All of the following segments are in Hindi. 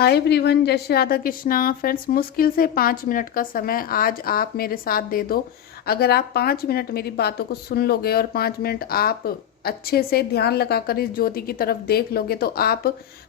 हाय एवरीवन, जय श्री राधा कृष्णा। फ्रेंड्स, मुश्किल से 5 मिनट का समय आज आप मेरे साथ दे दो। अगर आप 5 मिनट मेरी बातों को सुन लोगे और 5 मिनट आप अच्छे से ध्यान लगाकर इस ज्योति की तरफ देख लोगे तो आप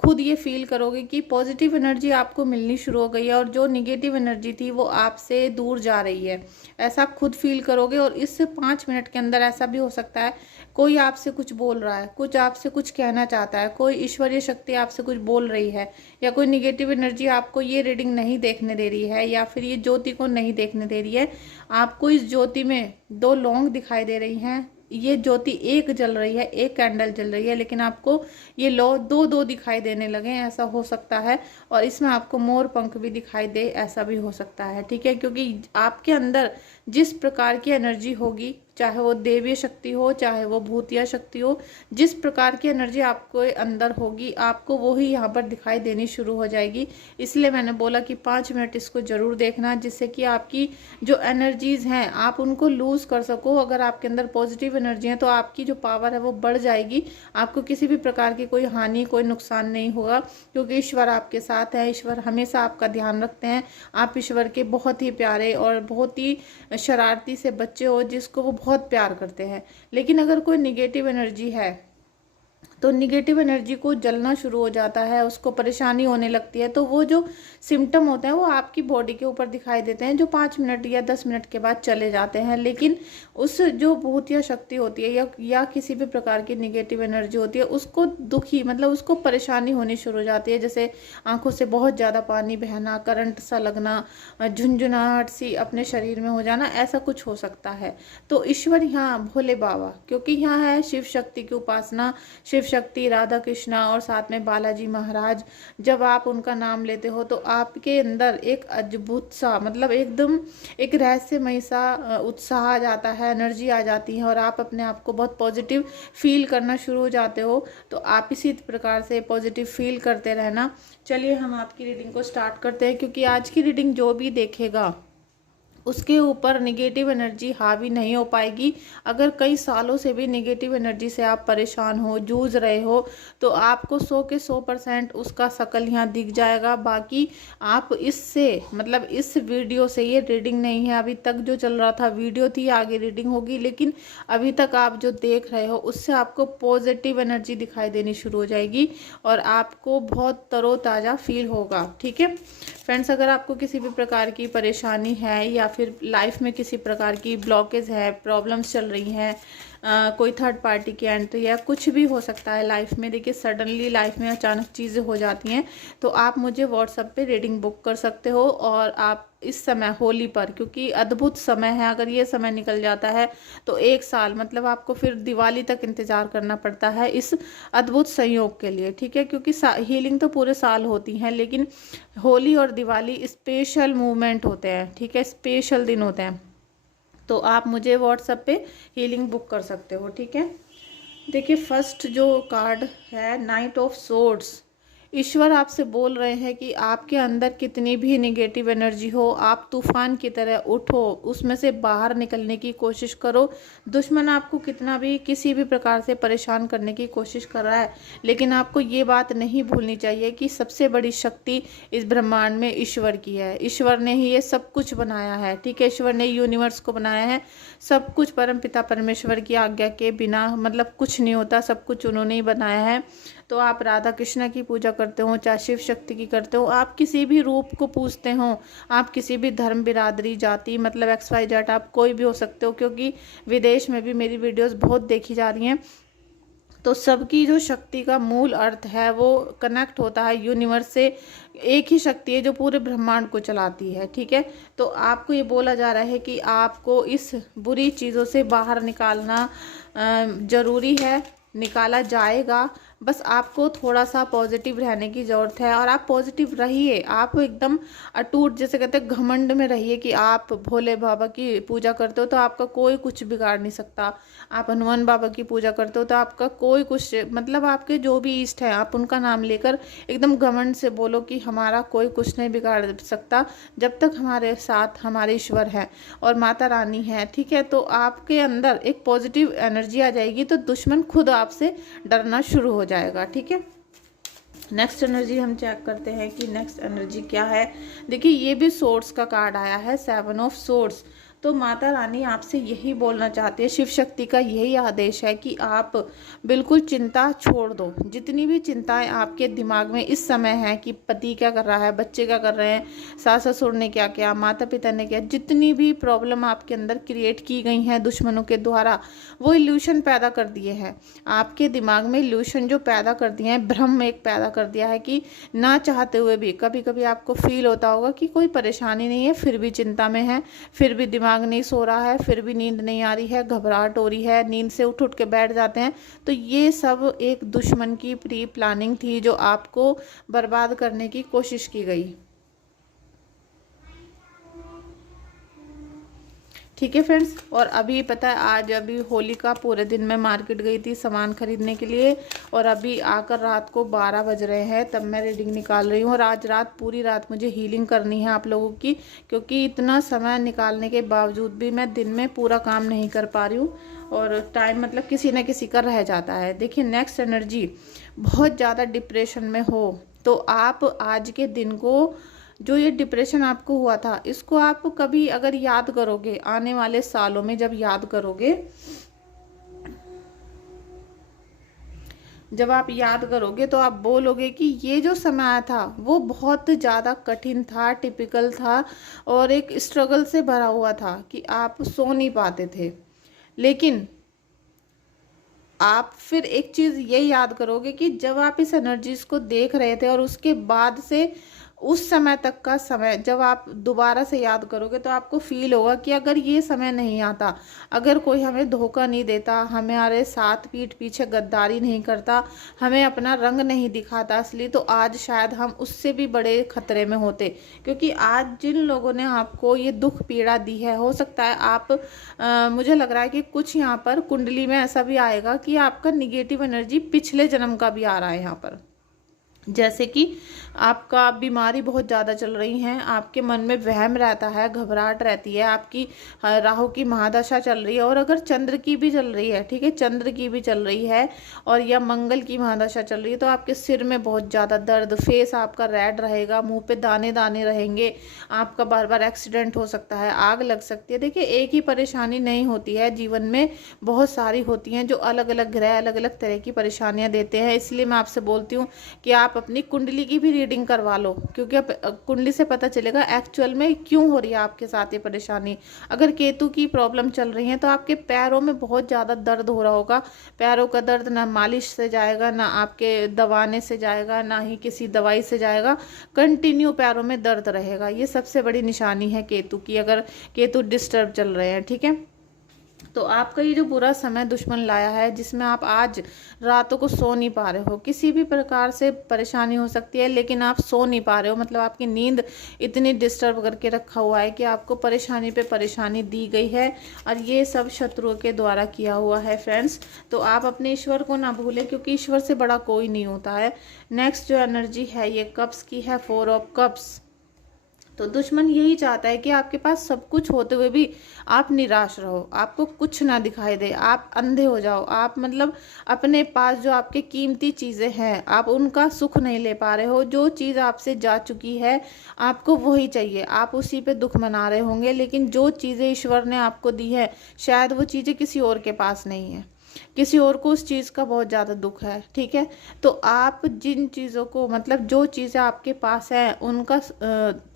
खुद ये फील करोगे कि पॉजिटिव एनर्जी आपको मिलनी शुरू हो गई है और जो निगेटिव एनर्जी थी वो आपसे दूर जा रही है। ऐसा आप खुद फील करोगे। और इस 5 मिनट के अंदर ऐसा भी हो सकता है कोई आपसे कुछ बोल रहा है, कुछ आपसे कुछ कहना चाहता है, कोई ईश्वरीय शक्ति आपसे कुछ बोल रही है, या कोई निगेटिव एनर्जी आपको ये रीडिंग नहीं देखने दे रही है या फिर ये ज्योति को नहीं देखने दे रही है। आपको इस ज्योति में दो लौंग दिखाई दे रही हैं। ये ज्योति एक जल रही है, एक कैंडल जल रही है, लेकिन आपको ये लो दो दो दिखाई देने लगे, ऐसा हो सकता है। और इसमें आपको मोर पंख भी दिखाई दे, ऐसा भी हो सकता है। ठीक है, क्योंकि आपके अंदर जिस प्रकार की एनर्जी होगी, चाहे वो देवीय शक्ति हो चाहे वो भूतिया शक्ति हो, जिस प्रकार की एनर्जी आपको अंदर होगी आपको वही यहाँ पर दिखाई देनी शुरू हो जाएगी। इसलिए मैंने बोला कि 5 मिनट इसको जरूर देखना, जिससे कि आपकी जो एनर्जीज हैं आप उनको लूज कर सको। अगर आपके अंदर पॉजिटिव एनर्जी है तो आपकी जो पावर है वो बढ़ जाएगी। आपको किसी भी प्रकार की कोई हानि, कोई नुकसान नहीं होगा, क्योंकि ईश्वर आपके साथ है। ईश्वर हमेशा आपका ध्यान रखते हैं। आप ईश्वर के बहुत ही प्यारे और बहुत ही शरारती से बच्चे हो जिसको वो बहुत प्यार करते हैं। लेकिन अगर कोई निगेटिव एनर्जी है तो निगेटिव एनर्जी को जलना शुरू हो जाता है, उसको परेशानी होने लगती है। तो वो जो सिम्टम होते हैं वो आपकी बॉडी के ऊपर दिखाई देते हैं, जो 5 मिनट या 10 मिनट के बाद चले जाते हैं। लेकिन उस जो भूतिया शक्ति होती है या किसी भी प्रकार की निगेटिव एनर्जी होती है उसको दुखी, मतलब उसको परेशानी होनी शुरू हो जाती है। जैसे आंखों से बहुत ज़्यादा पानी बहना, करंट सा लगना, झुंझुनाहट सी अपने शरीर में हो जाना, ऐसा कुछ हो सकता है। तो ईश्वर यहाँ भोले बाबा, क्योंकि यहाँ है शिव शक्ति की उपासना, शिव शक्ति, राधा कृष्णा और साथ में बालाजी महाराज। जब आप उनका नाम लेते हो तो आपके अंदर एक अद्भुत सा, मतलब एकदम एक रहस्यमय सा उत्साह आ जाता है, एनर्जी आ जाती है और आप अपने आप को बहुत पॉजिटिव फील करना शुरू हो जाते हो। तो आप इसी प्रकार से पॉजिटिव फील करते रहना। चलिए हम आपकी रीडिंग को स्टार्ट करते हैं, क्योंकि आज की रीडिंग जो भी देखेगा उसके ऊपर निगेटिव एनर्जी हावी नहीं हो पाएगी। अगर कई सालों से भी निगेटिव एनर्जी से आप परेशान हो, जूझ रहे हो, तो आपको 100 के 100% उसका शकल यहाँ दिख जाएगा। बाकी आप इससे, मतलब इस वीडियो से, ये रीडिंग नहीं है, अभी तक जो चल रहा था वीडियो थी, आगे रीडिंग होगी, लेकिन अभी तक आप जो देख रहे हो उससे आपको पॉजिटिव एनर्जी दिखाई देनी शुरू हो जाएगी और आपको बहुत तरोताज़ा फील होगा। ठीक है फ्रेंड्स, अगर आपको किसी भी प्रकार की परेशानी है या फिर लाइफ में किसी प्रकार की ब्लॉकेज है, प्रॉब्लम्स चल रही हैं, कोई थर्ड पार्टी की एंट्री या कुछ भी हो सकता है लाइफ में। देखिए, सडनली लाइफ में अचानक चीज़ें हो जाती हैं, तो आप मुझे व्हाट्सएप पे रीडिंग बुक कर सकते हो। और आप इस समय होली पर, क्योंकि अद्भुत समय है, अगर ये समय निकल जाता है तो 1 साल, मतलब आपको फिर दिवाली तक इंतज़ार करना पड़ता है इस अद्भुत संयोग के लिए। ठीक है, क्योंकि हीलिंग तो पूरे साल होती हैं, लेकिन होली और दिवाली स्पेशल मूवमेंट होते हैं। ठीक है, स्पेशल दिन होते हैं। तो आप मुझे व्हाट्सएप पे हीलिंग बुक कर सकते हो। ठीक है, देखिए फर्स्ट जो कार्ड है, नाइट ऑफ सोर्ड्स। ईश्वर आपसे बोल रहे हैं कि आपके अंदर कितनी भी निगेटिव एनर्जी हो, आप तूफान की तरह उठो, उसमें से बाहर निकलने की कोशिश करो। दुश्मन आपको कितना भी किसी भी प्रकार से परेशान करने की कोशिश कर रहा है, लेकिन आपको ये बात नहीं भूलनी चाहिए कि सबसे बड़ी शक्ति इस ब्रह्मांड में ईश्वर की है। ईश्वर ने ही ये सब कुछ बनाया है। ठीक है, ईश्वर ने यूनिवर्स को बनाया है। सब कुछ परमपिता परमेश्वर की आज्ञा के बिना, मतलब कुछ नहीं होता, सब कुछ उन्होंने ही बनाया है। तो आप राधा कृष्ण की पूजा करते हो, चाहे शिव शक्ति की करते हो, आप किसी भी रूप को पूजते हो, आप किसी भी धर्म, बिरादरी, जाति, मतलब XYZ, आप कोई भी हो सकते हो, क्योंकि विदेश में भी मेरी वीडियोस बहुत देखी जा रही हैं। तो सबकी जो शक्ति का मूल अर्थ है वो कनेक्ट होता है यूनिवर्स से। एक ही शक्ति है जो पूरे ब्रह्मांड को चलाती है। ठीक है, तो आपको ये बोला जा रहा है कि आपको इस बुरी चीज़ों से बाहर निकालना ज़रूरी है, निकाला जाएगा। बस आपको थोड़ा सा पॉजिटिव रहने की ज़रूरत है और आप पॉजिटिव रहिए। आप एकदम अटूट, जैसे कहते हैं, घमंड में रहिए कि आप भोले बाबा की पूजा करते हो तो आपका कोई कुछ बिगाड़ नहीं सकता। आप हनुमान बाबा की पूजा करते हो तो आपका कोई कुछ, मतलब आपके जो भी इष्ट हैं आप उनका नाम लेकर एकदम घमंड से बोलो कि हमारा कोई कुछ नहीं बिगाड़ सकता जब तक हमारे साथ हमारे ईश्वर है और माता रानी है। ठीक है, तो आपके अंदर एक पॉजिटिव एनर्जी आ जाएगी तो दुश्मन खुद आपसे डरना शुरू हो जाएगा। ठीक है, नेक्स्ट एनर्जी हम चेक करते हैं कि नेक्स्ट एनर्जी क्या है। देखिए ये भी सोर्स का कार्ड आया है, 7 ऑफ सोर्स। तो माता रानी आपसे यही बोलना चाहती है, शिव शक्ति का यही आदेश है कि आप बिल्कुल चिंता छोड़ दो। जितनी भी चिंताएं आपके दिमाग में इस समय है कि पति क्या कर रहा है, बच्चे क्या कर रहे हैं, सास ससुर ने क्या किया, माता पिता ने क्या, जितनी भी प्रॉब्लम आपके अंदर क्रिएट की गई हैं दुश्मनों के द्वारा, वो इल्यूशन पैदा कर दिए हैं आपके दिमाग में। इल्यूशन जो पैदा कर दिए हैं, भ्रम एक पैदा कर दिया है कि ना चाहते हुए भी कभी कभी आपको फील होता होगा कि कोई परेशानी नहीं है, फिर भी चिंता में है, फिर भी दिमाग नहीं सो रहा है, फिर भी नींद नहीं आ रही है, घबराहट हो रही है, नींद से उठ उठ के बैठ जाते हैं। तो ये सब एक दुश्मन की प्री प्लानिंग थी जो आपको बर्बाद करने की कोशिश की गई। ठीक है फ्रेंड्स। और अभी पता है आज अभी होली का पूरे दिन मैं मार्केट गई थी सामान खरीदने के लिए, और अभी आकर रात को 12 बज रहे हैं तब मैं रीडिंग निकाल रही हूँ। और आज रात पूरी रात मुझे हीलिंग करनी है आप लोगों की, क्योंकि इतना समय निकालने के बावजूद भी मैं दिन में पूरा काम नहीं कर पा रही हूँ, और टाइम मतलब किसी न किसी का रह जाता है। देखिए नेक्स्ट एनर्जी, बहुत ज़्यादा डिप्रेशन में हो तो आप आज के दिन को, जो ये डिप्रेशन आपको हुआ था, इसको आप कभी अगर याद करोगे, आने वाले सालों में जब याद करोगे, जब आप याद करोगे तो आप बोलोगे कि ये जो समय आया था वो बहुत ज़्यादा कठिन था, टिपिकल था, और एक स्ट्रगल से भरा हुआ था कि आप सो नहीं पाते थे। लेकिन आप फिर एक चीज़ ये याद करोगे कि जब आप इस एनर्जीज को देख रहे थे और उसके बाद से उस समय तक का समय जब आप दोबारा से याद करोगे तो आपको फील होगा कि अगर ये समय नहीं आता, अगर कोई हमें धोखा नहीं देता, हमारे साथ पीठ पीछे गद्दारी नहीं करता, हमें अपना रंग नहीं दिखाता असली, तो आज शायद हम उससे भी बड़े खतरे में होते। क्योंकि आज जिन लोगों ने आपको ये दुख पीड़ा दी है, हो सकता है आप मुझे लग रहा है कि कुछ यहाँ पर कुंडली में ऐसा भी आएगा कि आपका निगेटिव एनर्जी पिछले जन्म का भी आ रहा है यहाँ पर। जैसे कि आपका बीमारी बहुत ज़्यादा चल रही है, आपके मन में वहम रहता है, घबराहट रहती है, आपकी राहु की महादशा चल रही है, और अगर चंद्र की भी चल रही है, ठीक है, चंद्र की भी चल रही है, और या मंगल की महादशा चल रही है, तो आपके सिर में बहुत ज़्यादा दर्द, फेस आपका रेड रहेगा, मुंह पे दाने दाने रहेंगे, आपका बार बार एक्सीडेंट हो सकता है, आग लग सकती है। देखिए एक ही परेशानी नहीं होती है, जीवन में बहुत सारी होती हैं जो अलग अलग ग्रह अलग अलग तरह की परेशानियां देते हैं। इसलिए मैं आपसे बोलती हूँ कि आप अपनी कुंडली की भी रीडिंग करवा लो, क्योंकि कुंडली से पता चलेगा एक्चुअल में क्यों हो रही है आपके साथ ये परेशानी। अगर केतु की प्रॉब्लम चल रही है तो आपके पैरों में बहुत ज़्यादा दर्द हो रहा होगा। पैरों का दर्द ना मालिश से जाएगा, ना आपके दबाने से जाएगा, ना ही किसी दवाई से जाएगा, कंटिन्यू पैरों में दर्द रहेगा। ये सबसे बड़ी निशानी है केतु की, अगर केतु डिस्टर्ब चल रहे हैं। ठीक है, तो आपका ये जो बुरा समय दुश्मन लाया है, जिसमें आप आज रातों को सो नहीं पा रहे हो, किसी भी प्रकार से परेशानी हो सकती है लेकिन आप सो नहीं पा रहे हो, मतलब आपकी नींद इतनी डिस्टर्ब करके रखा हुआ है कि आपको परेशानी पे परेशानी दी गई है, और ये सब शत्रुओं के द्वारा किया हुआ है फ्रेंड्स। तो आप अपने ईश्वर को ना भूलें, क्योंकि ईश्वर से बड़ा कोई नहीं होता है। नेक्स्ट जो एनर्जी है ये कप्स की है, 4 ऑफ कप्स। तो दुश्मन यही चाहता है कि आपके पास सब कुछ होते हुए भी आप निराश रहो, आपको कुछ ना दिखाई दे, आप अंधे हो जाओ, आप मतलब अपने पास जो आपके कीमती चीज़ें हैं आप उनका सुख नहीं ले पा रहे हो। जो चीज़ आपसे जा चुकी है आपको वही चाहिए, आप उसी पे दुख मना रहे होंगे, लेकिन जो चीज़ें ईश्वर ने आपको दी है शायद वो चीज़ें किसी और के पास नहीं है, किसी और को उस चीज़ का बहुत ज़्यादा दुख है। ठीक है, तो आप जिन चीज़ों को, मतलब जो चीज़ें आपके पास है उनका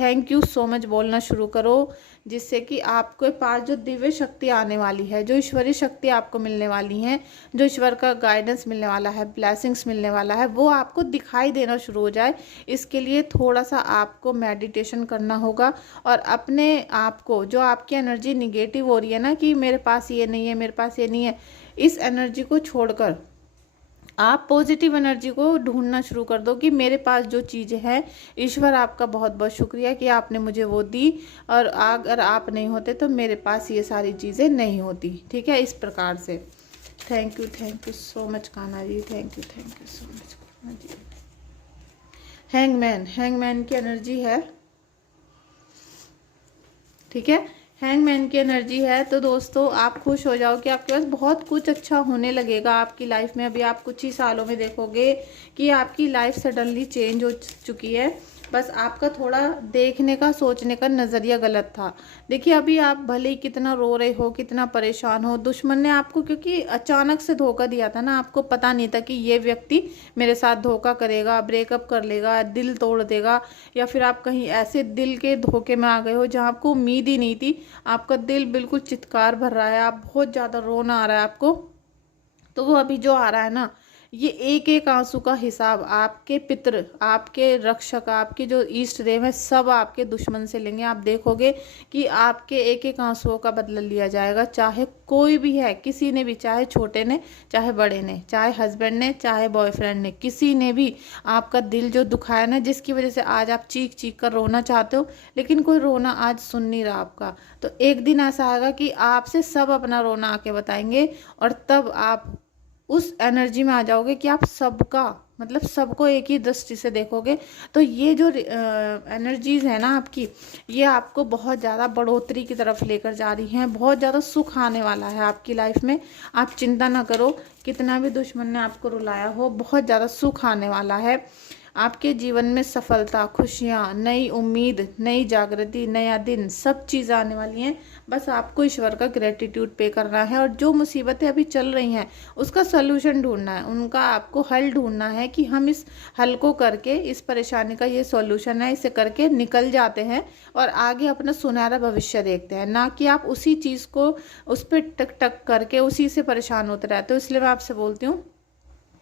थैंक यू सो मच बोलना शुरू करो, जिससे कि आपके पास जो दिव्य शक्ति आने वाली है, जो ईश्वरीय शक्ति आपको मिलने वाली है, जो ईश्वर का गाइडेंस मिलने वाला है, ब्लेसिंग्स मिलने वाला है, वो आपको दिखाई देना शुरू हो जाए। इसके लिए थोड़ा सा आपको मेडिटेशन करना होगा, और अपने आप को, जो आपकी एनर्जी निगेटिव हो रही है ना कि मेरे पास ये नहीं है, मेरे पास ये नहीं है, इस एनर्जी को छोड़कर आप पॉजिटिव एनर्जी को ढूंढना शुरू कर दो कि मेरे पास जो चीज़ें हैं, ईश्वर आपका बहुत बहुत शुक्रिया कि आपने मुझे वो दी, और अगर आप नहीं होते तो मेरे पास ये सारी चीज़ें नहीं होती। ठीक है, इस प्रकार से। Thank you so much Kanha ji, thank you so much Kanha ji. Hangman की एनर्जी है, ठीक है, हैंगमैन की एनर्जी है। तो दोस्तों आप खुश हो जाओ कि आपके पास बहुत कुछ अच्छा होने लगेगा आपकी लाइफ में। अभी आप कुछ ही सालों में देखोगे कि आपकी लाइफ सडनली चेंज हो चुकी है। बस आपका थोड़ा देखने का, सोचने का नज़रिया गलत था। देखिए अभी आप भले ही कितना रो रहे हो, कितना परेशान हो, दुश्मन ने आपको क्योंकि अचानक से धोखा दिया था ना, आपको पता नहीं था कि ये व्यक्ति मेरे साथ धोखा करेगा, ब्रेकअप कर लेगा, दिल तोड़ देगा, या फिर आप कहीं ऐसे दिल के धोखे में आ गए हो जहाँ आपको उम्मीद ही नहीं थी। आपका दिल बिल्कुल चित्कार भर रहा है, आप बहुत ज़्यादा रोना आ रहा है आपको। तो वो अभी जो आ रहा है ना, ये एक एक आंसू का हिसाब आपके पितृ, आपके रक्षक, आपके जो इष्ट देव हैं, सब आपके दुश्मन से लेंगे। आप देखोगे कि आपके एक एक आंसुओं का बदला लिया जाएगा, चाहे कोई भी है, किसी ने भी, चाहे छोटे ने, चाहे बड़े ने, चाहे हस्बैंड ने, चाहे बॉयफ्रेंड ने, किसी ने भी आपका दिल जो दुखाया ना, जिसकी वजह से आज आप चीख चीख कर रोना चाहते हो, लेकिन कोई रोना आज सुन नहीं रहा आपका। तो एक दिन ऐसा आएगा कि आपसे सब अपना रोना आके बताएंगे, और तब आप उस एनर्जी में आ जाओगे कि आप सबका, मतलब सबको एक ही दृष्टि से देखोगे। तो ये जो एनर्जीज है ना आपकी, ये आपको बहुत ज़्यादा बढ़ोतरी की तरफ लेकर जा रही हैं। बहुत ज़्यादा सुख आने वाला है आपकी लाइफ में। आप चिंता ना करो, कितना भी दुश्मन ने आपको रुलाया हो, बहुत ज़्यादा सुख आने वाला है। आपके जीवन में सफलता, खुशियाँ, नई उम्मीद, नई जागृति, नया दिन, सब चीज़ें आने वाली हैं। बस आपको ईश्वर का ग्रेटिट्यूड पे करना है, और जो मुसीबतें अभी चल रही हैं उसका सॉल्यूशन ढूंढना है, उनका आपको हल ढूंढना है कि हम इस हल को करके, इस परेशानी का ये सॉल्यूशन है, इसे करके निकल जाते हैं और आगे अपना सुनहरा भविष्य देखते हैं। ना कि आप उसी चीज़ को, उस पर टक टक करके उसी से परेशान होते रहते हो। इसलिए मैं आपसे बोलती हूँ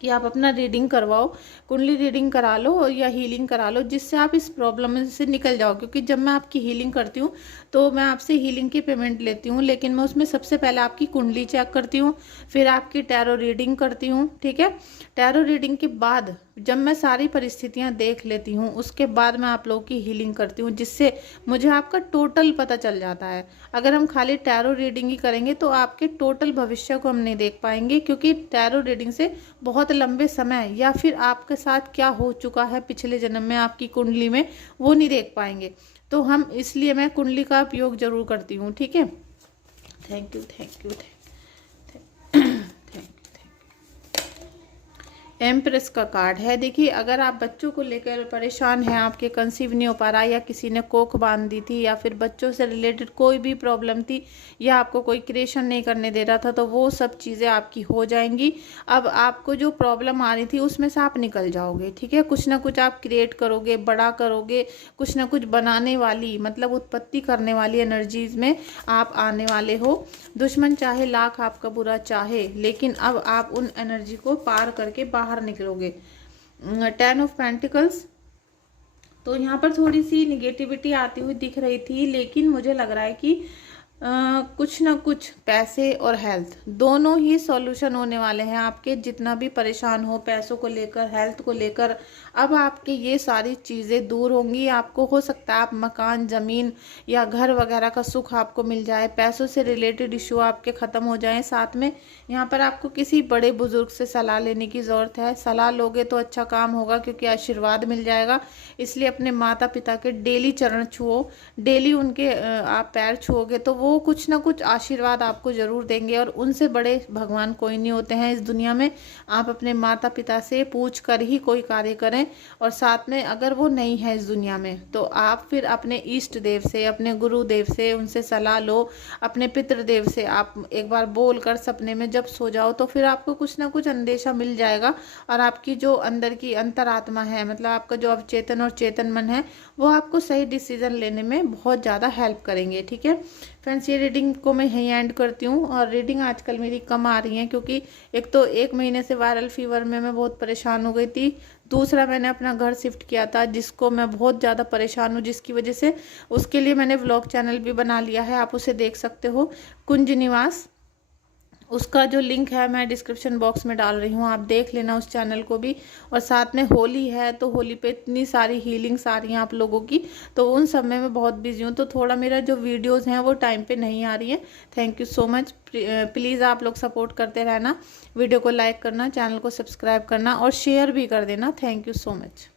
कि आप अपना रीडिंग करवाओ, कुंडली रीडिंग करा लो या हीलिंग करा लो, जिससे आप इस प्रॉब्लम से निकल जाओ। क्योंकि जब मैं आपकी हीलिंग करती हूँ तो मैं आपसे हीलिंग की पेमेंट लेती हूँ, लेकिन मैं उसमें सबसे पहले आपकी कुंडली चेक करती हूँ, फिर आपकी टैरो रीडिंग करती हूँ, ठीक है। टैरो रीडिंग के बाद जब मैं सारी परिस्थितियाँ देख लेती हूँ, उसके बाद मैं आप लोगों की हीलिंग करती हूँ, जिससे मुझे आपका टोटल पता चल जाता है। अगर हम खाली टैरो रीडिंग ही करेंगे तो आपके टोटल भविष्य को हम नहीं देख पाएंगे, क्योंकि टैरो रीडिंग से बहुत लंबे समय, या फिर आपके साथ क्या हो चुका है पिछले जन्म में आपकी कुंडली में, वो नहीं देख पाएंगे। तो हम, इसलिए मैं कुंडली का उपयोग जरूर करती हूँ, ठीक है। Thank you, thank you, empress का कार्ड है। देखिए अगर आप बच्चों को लेकर परेशान हैं, आपके कंसीव नहीं हो पा रहा, या किसी ने कोख बांध दी थी, या फिर बच्चों से रिलेटेड कोई भी प्रॉब्लम थी, या आपको कोई क्रिएशन नहीं करने दे रहा था, तो वो सब चीज़ें आपकी हो जाएंगी। अब आपको जो प्रॉब्लम आ रही थी उसमें से आप निकल जाओगे, ठीक है। कुछ ना कुछ आप क्रिएट करोगे, बड़ा करोगे, कुछ ना कुछ बनाने वाली, मतलब उत्पत्ति करने वाली एनर्जीज में आप आने वाले हो। दुश्मन चाहे लाख आपका बुरा चाहे, लेकिन अब आप उन एनर्जी को पार करके बाहर निकलोगे। 10 ऑफ पेंटिकल्स, तो यहाँ पर थोड़ी सी निगेटिविटी आती हुई दिख रही थी, लेकिन मुझे लग रहा है कि कुछ ना कुछ पैसे और हेल्थ दोनों ही सॉल्यूशन होने वाले हैं आपके। जितना भी परेशान हो पैसों को लेकर, हेल्थ को लेकर, अब आपके ये सारी चीज़ें दूर होंगी। आपको हो सकता है आप मकान, ज़मीन या घर वगैरह का सुख आपको मिल जाए, पैसों से रिलेटेड इशू आपके ख़त्म हो जाएं। साथ में यहाँ पर आपको किसी बड़े बुजुर्ग से सलाह लेने की ज़रूरत है। सलाह लोगे तो अच्छा काम होगा, क्योंकि आशीर्वाद मिल जाएगा। इसलिए अपने माता पिता के डेली चरण छुओ, डेली उनके आप पैर छुओगे तो वो कुछ ना कुछ आशीर्वाद आपको ज़रूर देंगे, और उनसे बड़े भगवान कोई नहीं होते हैं इस दुनिया में। आप अपने माता पिता से पूछ कर ही कोई कार्य करें, और साथ में अगर वो नहीं है इस दुनिया में तो आप फिर अपने इष्ट देव से, अपने गुरुदेव से, उनसे सलाह लो। अपने पितृदेव से आप एक बार बोल कर सपने में जब सो जाओ तो फिर आपको कुछ ना कुछ अंदेशा मिल जाएगा, और आपकी जो अंदर की अंतरात्मा है, मतलब आपका जो अवचेतन और चेतन मन है, वो आपको सही डिसीजन लेने में बहुत ज़्यादा हेल्प करेंगे, ठीक है फ्रेंड्स। ये रीडिंग को मैं यहीं एंड करती हूँ, और रीडिंग आजकल मेरी कम आ रही है, क्योंकि एक तो 1 महीने से वायरल फीवर में मैं बहुत परेशान हो गई थी। दूसरा मैंने अपना घर शिफ्ट किया था, जिसको मैं बहुत ज़्यादा परेशान हूँ, जिसकी वजह से उसके लिए मैंने व्लॉग चैनल भी बना लिया है, आप उसे देख सकते हो, कुंज निवास। उसका जो लिंक है मैं डिस्क्रिप्शन बॉक्स में डाल रही हूँ, आप देख लेना उस चैनल को भी। और साथ में होली है, तो होली पे इतनी सारी हीलिंग्स आ रही हैं आप लोगों की, तो उन सब में मैं बहुत बिजी हूँ, तो थोड़ा मेरा जो वीडियोस हैं वो टाइम पे नहीं आ रही है। Thank you so much. Please आप लोग सपोर्ट करते रहना, वीडियो को लाइक करना, चैनल को सब्सक्राइब करना और शेयर भी कर देना। Thank you so much.